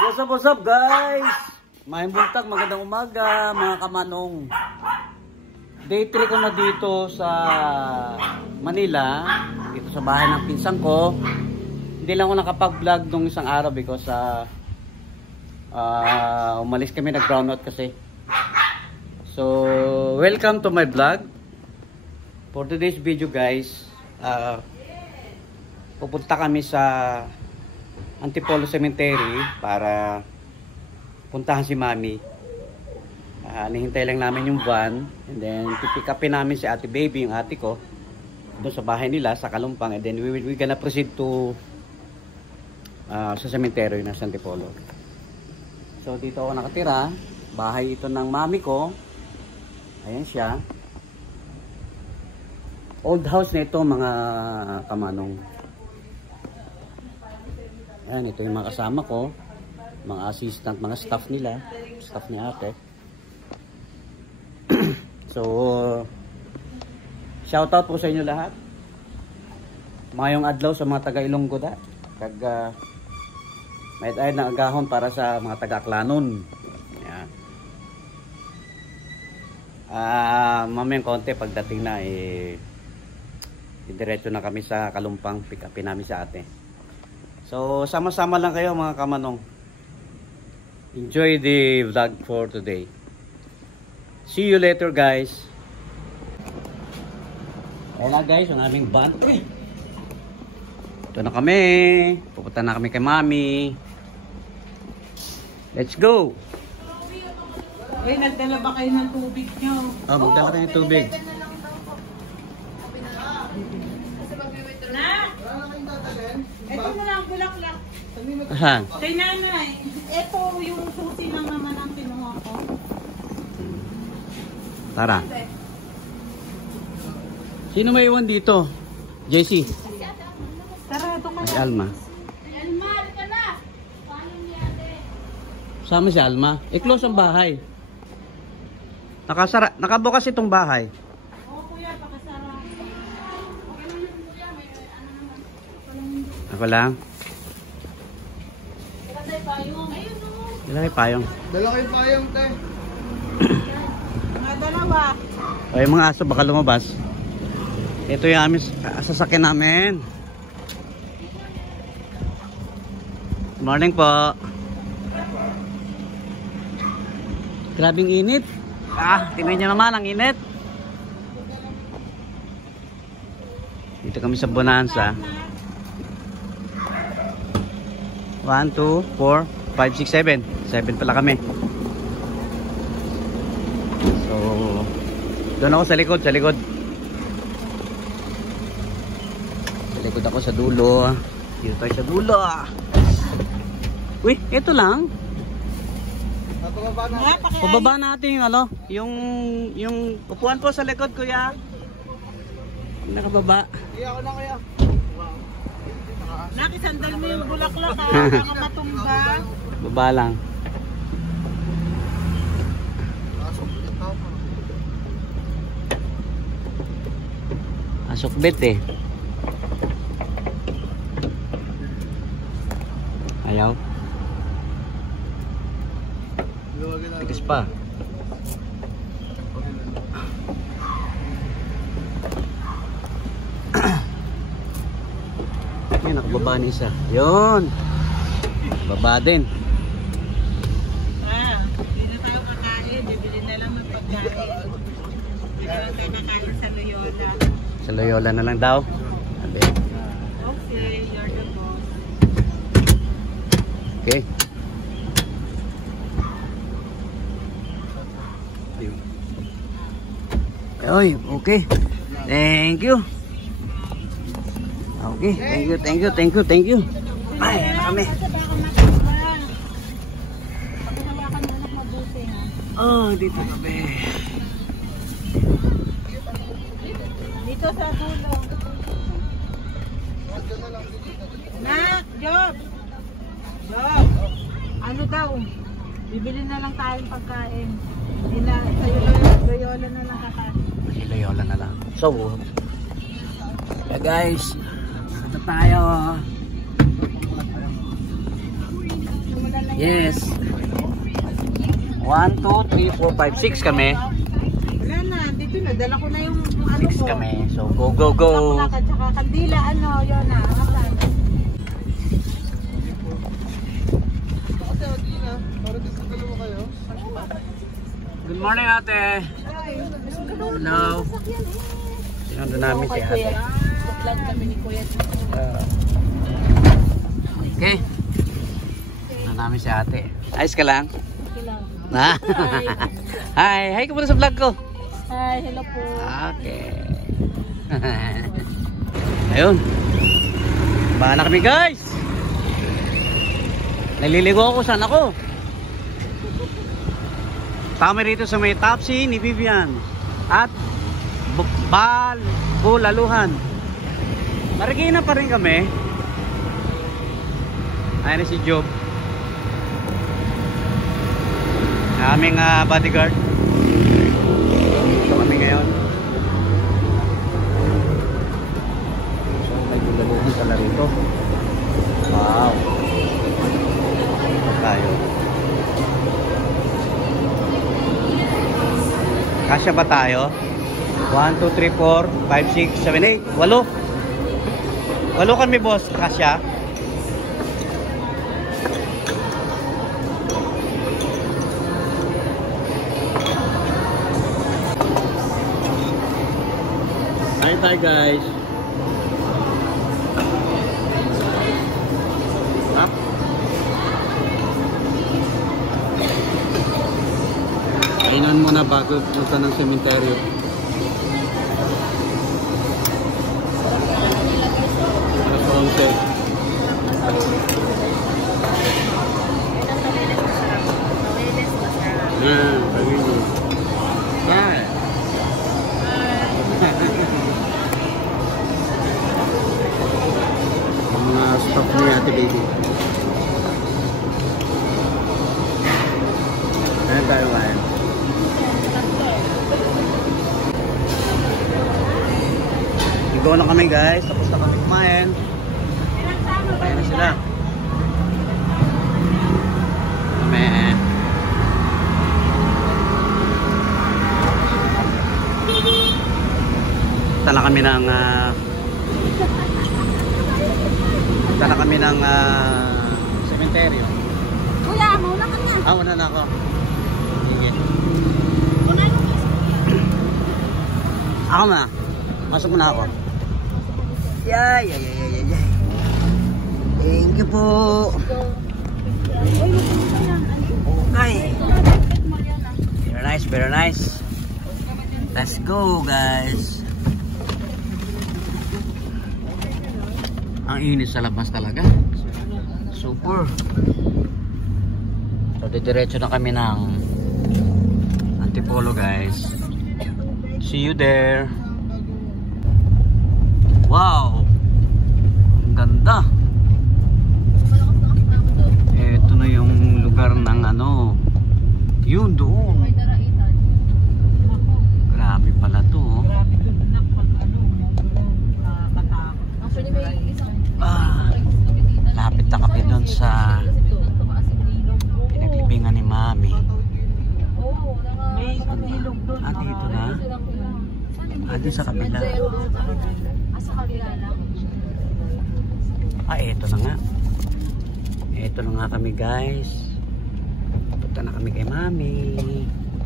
What's up guys? Maayong buntag, magandang umaga mga kamanong. Day 3 ko na dito sa Manila, dito sa bahay ng pinsan ko. Hindi lang ako nakapag-vlog nung isang araw because umalis kami, nag-brownout kasi. So, welcome to my vlog. For today's video guys, pupunta kami sa Antipolo Cemetery para puntahan si Mami. Nihintay lang namin yung van, and then pipick upin namin si Ate Baby, yung ate ko, doon sa bahay nila sa Kalumpang, and then we gonna proceed to sa cemetery na sa Antipolo. So dito ako nakatira, bahay ito ng mami ko. Ayan siya. Old house na ito mga kamanong. Ayan, ito yung mga kasama ko, mga assistant, mga staff nila, staff ni ate. So, shoutout po sa inyo lahat. Mayong adlaw sa mga taga Ilonggo da. Kag may ay na agahon para sa mga taga Aklanon. Ayan. Mamayang konti pagdating na diretso na kami sa Kalumpang, pick upin namin sa ate. So, sama-sama lang kayo mga kamanong. Enjoy the vlog for today. See you later guys. Ayan na guys, ang aming van. Ito na kami. Pupunta na kami kay Mami. Let's go. Nagdala ba kayo ng tubig nyo? Oh, magdala kayo ng tubig. Ito mo lang bulaklak. Ahan? Kay nanay. Ito yung susi lang naman ang kinuha ko. Tara. Sino may iwan dito? JC. Tara, ito ka. Ay, Alma. Alma, ka na. Paano niya ate? Sama si Alma. I-close ang bahay. Nakabukas itong bahay. Oo kuya, pakasara. Ako lang. Ilagay payong. Dala kayo payong, te. Mga dalawa. O yung mga aso baka lumabas. Ito yung aming sasakyan namin. Good morning po. Grabing init. Tingnan nyo naman ang init. Dito kami sa Bonanza. 1, 2, 4, 5, 6, 7. 7 pala kami. So, doon ako sa likod, sa likod. Sa likod ako sa dulo. Dito tayo sa dulo. Uy, ito lang. Pababa natin yung ano, yung upuan po sa likod, kuya. Nakababa. Iya ako na, kuya. Nakisandal mo yung bulaklak ha. Baka matumba. Baba lang. Asok bet eh. Ayaw. Tigas pa. Yan, nakababa na isa. Yun. Baba din. Hindi na tayo kakain. Bibili na lang ng pagkain. Hindi na lang tayo kakain sa Loyola. Sa Loyola na lang daw. Sabi. Okay, you're the boss. Okay. Oy, okay. Thank you. Okay, thank you. Ay, na kami. Pagkasawakan mo na mabuti ha. Oh, dito kami. Dito sa dulo. Nak, Job. Job. Ano daw? Bibili na lang tayong pagkain. Hindi na, sa'yo Loyola na lang kakain. Sa Loyola na lang. So, guys, ito tayo. Yes. 1, 2, 3, 4, 5, 6 kami. Wala na, dito na. Dala ko na yung ano 6 ko. kami. So, go, go, go. Lakad, tsaka kandila, ano, yun na. Asan? Kasi adi na. Para dito dalawa kayo. Good morning, ate. Hello. Sinando namin si ate. Vlog kami ni Kuya. Okay. Sinando namin si ate. Ayos ka lang? Okay lang. Na? Hi. Hi ka muna sa vlog ko. Hi, hello po. Okay. Ayun. Bahan na kami, guys. Naliligo ako. Saan ako? Kami rito sa may Tapsi ni Vivian at Bulaluhan. Marikina pa rin kami. Ayan na si Job, aming bodyguard. Ito kami ngayon. So may Bulaluhan pala rito. Wow. Ito tayo. Kasya ba tayo? 1, 2, 3, 4, 5, 6, 7, 8, 8. 8 kami, boss. Kasya. Hi, hi guys. Ha? Kainan muna bago punta ng sementeryo. Alas 11. Pagiging. Hi. Ang mga staff ni Ate Baby. Ayan tayo ngayon. Go na kami, guys. Tapos na kami kumain. Ayan na sila. Kami. Tala kami ng sementeryo. Kuya, mauna ka na. Una na ako. Sige. Ako na. Masok na ako. Yay. Thank you po. Okay. Very nice. Let's go, guys. Ang inis sa labas talaga. Super. So, didiretso na kami ng Antipolo, guys. See you there. Wow. Ang ganda. Ito na yung lugar ng ano. Yun doon. Grabe pala to. Grabe doon na pag ano, nakakatakot. Lapit na kami doon sa pinaglibingan ni Mami. May ilog doon. Dito na. Doon sa kabila. Sa kabila lang. Eto na nga. Eto na nga kami, guys. Punta na kami kay Mami.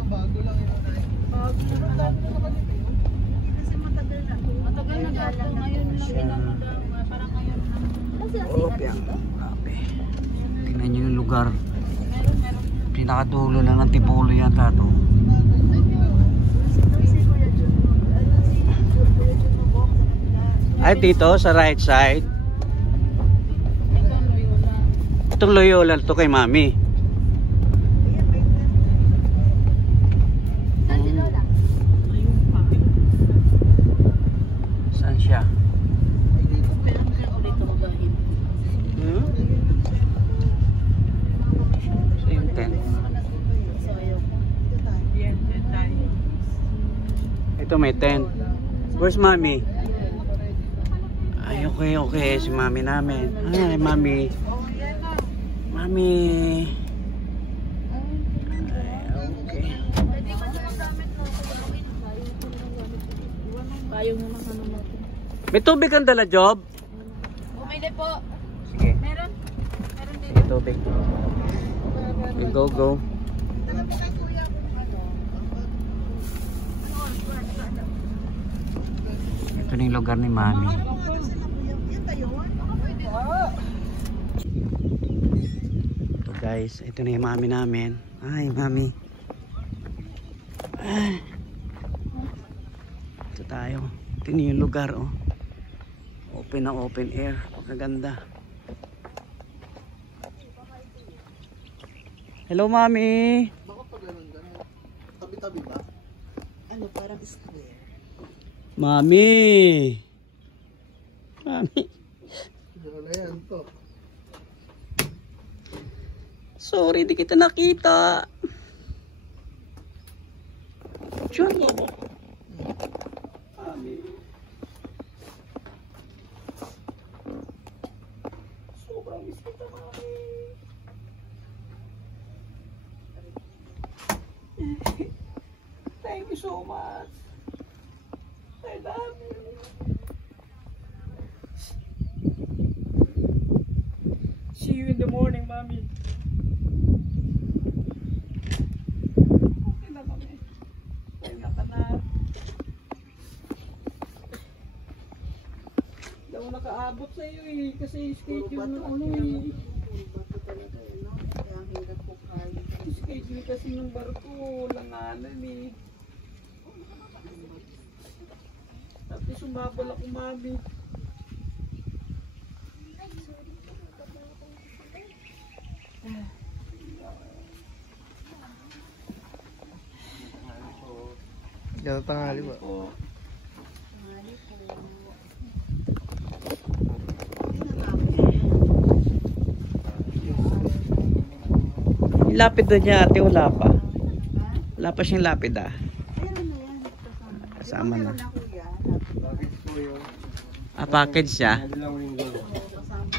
Bago lang yun. Kasi matagal na. Matagal na daw. Ngayon lang ginano daw. Parang ngayon lang. Grabe. Tingnan nyo yung lugar. Pinakadulo lang ng Tipolo yata to. Ay, dito sa right side. Itong Loyola to kay Mami. Saan siya? So yung tent. Ito may tent. Where's Mami? Ay, okay. Si Mami namin. Ay, Mami. Mami. May tubig ang dala, Job? Bumili po. Sige, Meron? Meron din. may tubig. Go, go. Alam mo kay kuya kung ano. Ito na yung lugar ni Mami. Yan tayo. So guys, ito na yung Mami namin. Ay, Mami. Ay. Ito tayo. Ito na yung lugar, oh. Open na open air. Pagkaganda. Hello, Mami. Bakit pag ganun ganun? Tabi-tabi ba? Ano, parang square. Mami. Mami. Wala yan to. Sorry, di kita nakita. Diyan ako. Mami. Sobrang miss kita, Mami. Thank you so much. I love you. See you in the morning, Mami. Okay na kami. Pahinga ka na. Hindi ako nakaabot sa iyo eh. Kasi schedule ng ano eh. Bato talaga eh, no? Kaya ang hirap po kayo. Schedule kasi ng barko. Langanan eh. Tapos sumabal ako, Mami. Yan ang tanghali ba? Po. Yung lapid doon niya, ate, wala pa. Wala pa siyang lapid, ah. Kasama na. Bakit po yun? Ah, package siya. Dalawang linggo.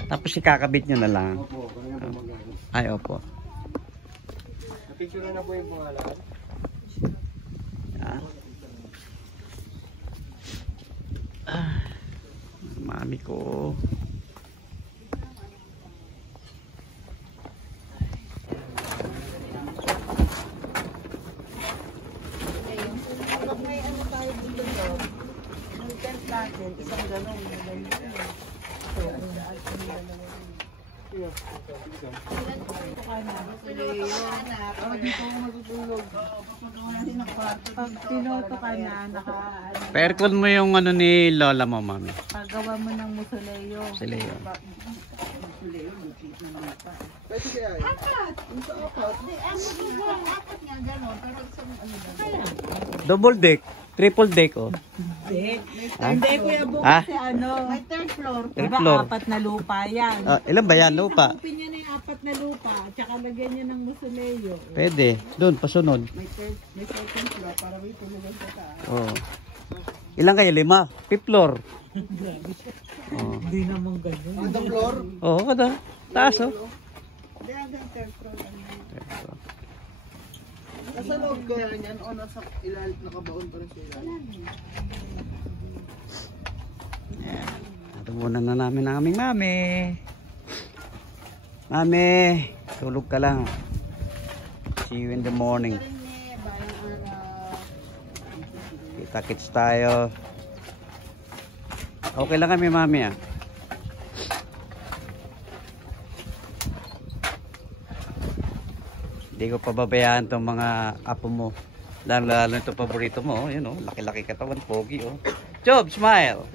Tapos ikakabit nyo na lang. Opo, kaya po magano. Ay, opo. Napicture na po yung pangalan. Ah. Ah. Mami ko. Pag may ano tayo dito yun, ang tent natin, isang ganun. Dito ako matutulog. Pag piloto ka na, Perkon mo yung ano ni Lola mo, Mami. pagawa mo ng musoleo. Sila yun. Pwede kaya yun? Yung sa apat. Double deck. Triple deck, oh. Hindi. Ah? Hindi, Kuya Buk, Ah? kasi ano. May third floor. Third Diba, floor. apat na lupa yan. Ah, ilan ba yan, lupa? Sakupin niya na yung apat na lupa. Tsaka lagyan niya ng musoleo. Pwede. Doon, pasunod. May second floor para may tulugan sa taas. Oh. Ilan kayo? 5? Fifth floor. Oh. Hindi naman ganun. Ang floor? Oo, kada. Taas, oh. Hindi, hanggang third floor. Nasa loob kaya niyan o nasa ilalim, nakabaon pa rin sa ilalim. Natumunan na namin ang aming Mami. Mami, tulog ka lang. See you in the morning. Kita-kits tayo. Okay lang kami, Mami, ah. Hindi ko pababayaan tong mga apo mo. Lalo ito paborito mo. Oh. Yun, oh. Laki-laki katawan. Pogi, oh. Job, smile.